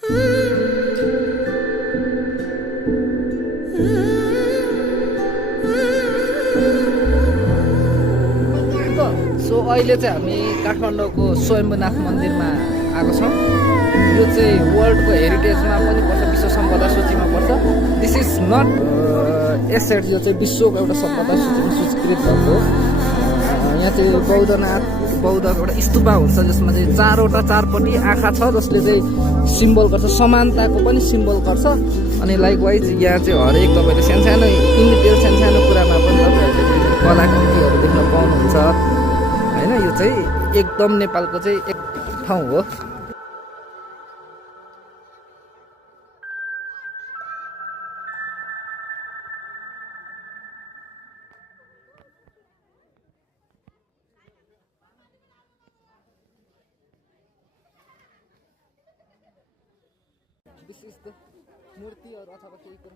So अहिले चाहिँ हामी काठमाडौँको स्वयम्भूनाथ मन्दिरमा आएको छौँ। यो चाहिँ वर्ल्डको हेरिटेजमा पनि पर्छ, विश्व सम्पदा सूचीमा पर्छ। दिस इज नट एसेट, यो चाहिँ विश्वको एउटा सम्पदा सूचीमा सूचीकृत भएको हो। यहाँ चाहिँ बौद्धको एउटा स्तूपा हुन्छ जसमा चाहिँ चारपट्टि आँखा छ, जसले चाहिँ सिम्बल गर्छ, समानताको पनि सिम्बल गर्छ। अनि लाइकवाइज यहाँ चाहिँ हरेक तपाईँले सानो सानो कुरामा पनि तपाईँहरूले कलाकृतिहरू देख्न पाउनुहुन्छ होइन। यो चाहिँ एकदम नेपालको चाहिँ एक ठाउँ हो। This is the मूर्तिहरू अथवा केही कुरा